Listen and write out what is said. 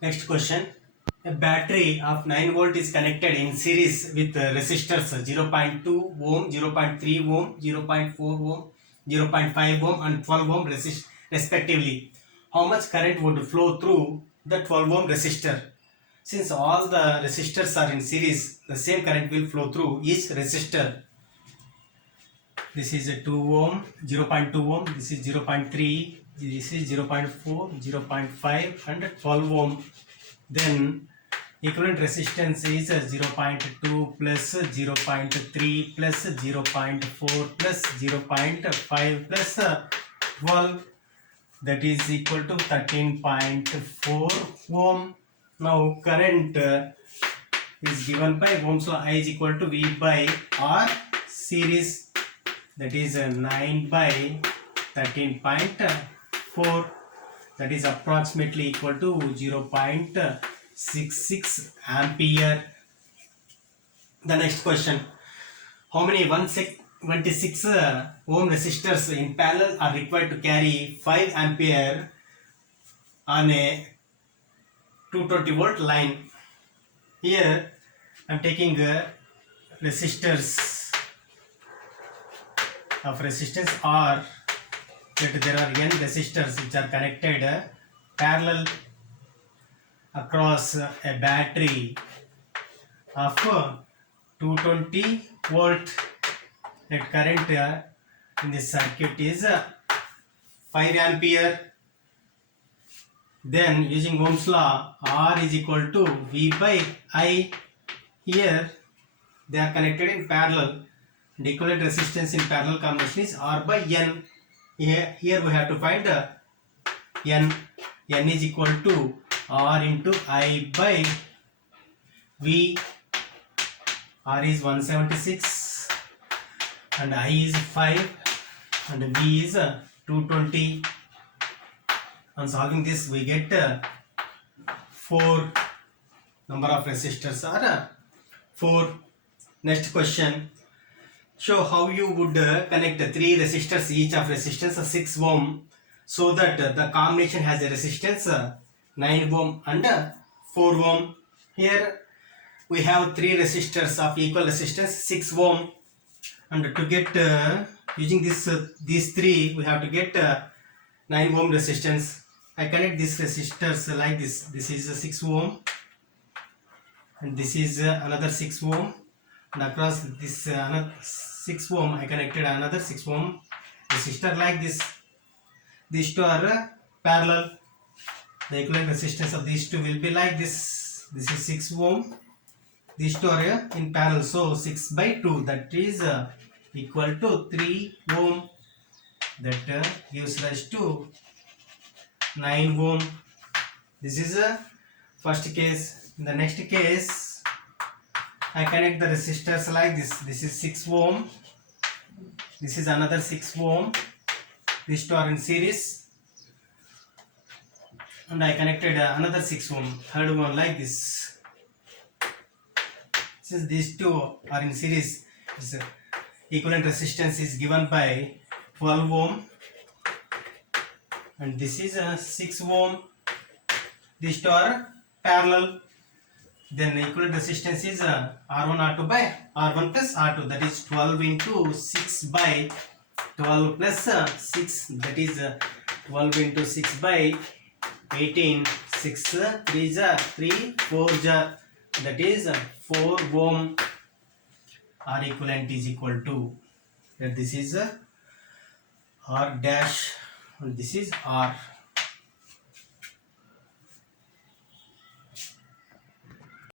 Next question. A battery of 9 volt is connected in series with resistors 0.2 ohm, 0.3 ohm, 0.4 ohm, 0.5 ohm and 12 ohm respectively. How much current would flow through the 12 ohm resistor? Since all the resistors are in series, the same current will flow through each resistor. This is a 2 ohm, 0.2 ohm, this is 0.3, this is 0.4, 0.5 and 12 ohm. Then equivalent resistance is 0.2 plus 0.3 plus 0.4 plus 0.5 plus 12, that is equal to 13.4 ohm. Now current is given by Ohm's law. I is equal to V by R series, that is 9 by 13.4, that is approximately equal to 0.66 ampere. The next question, how many 126 ohm resistors in parallel are required to carry 5 ampere on a 220 volt line? Here I am taking resistors of resistance R, that there are n resistors which are connected parallel across a battery of 220 volt. Net current in this circuit is 5 ampere. Then using Ohm's law, R is equal to V by I. Here they are connected in parallel. The equivalent resistance in parallel combination is R by N. Here we have to find N. N is equal to R into I by V. R is 176 and I is 5 and V is 220. On solving this we get 4. Number of resistors are 4. Next question. Show how you would connect 3 resistors, each of resistance 6 ohm, so that the combination has a resistance 9 ohm and 4 ohm. Here we have 3 resistors of equal resistance 6 ohm, and to get using these 3 we have to get 9 ohm resistance. I connect these resistors like this. This is a 6 ohm and this is another 6 ohm, and across this another 6 ohm I connected another 6 ohm resistor like this. These two are parallel. The equivalent resistance of these two will be like this. This is 6 ohm. These two are in parallel, so 6 by 2, that is equal to 3 ohm. That gives rise to 9 ohm. This is a first case. In the next case, I connect the resistors like this. This is 6 ohm. This is another 6 ohm. These two are in series. And I connected another 6 ohm, third one like this. Since these two are in series, equivalent resistance is given by 12 ohm. And this is 6 ohm. These two are parallel. Then the equivalent resistance is R1 R2 by R1 plus R2, that is 12 into 6 by 12 plus 6, that is 12 into 6 by 18, 6 3 is 3, 4 is that is 4 ohm. R equivalent is equal to, that this is R dash and this is R.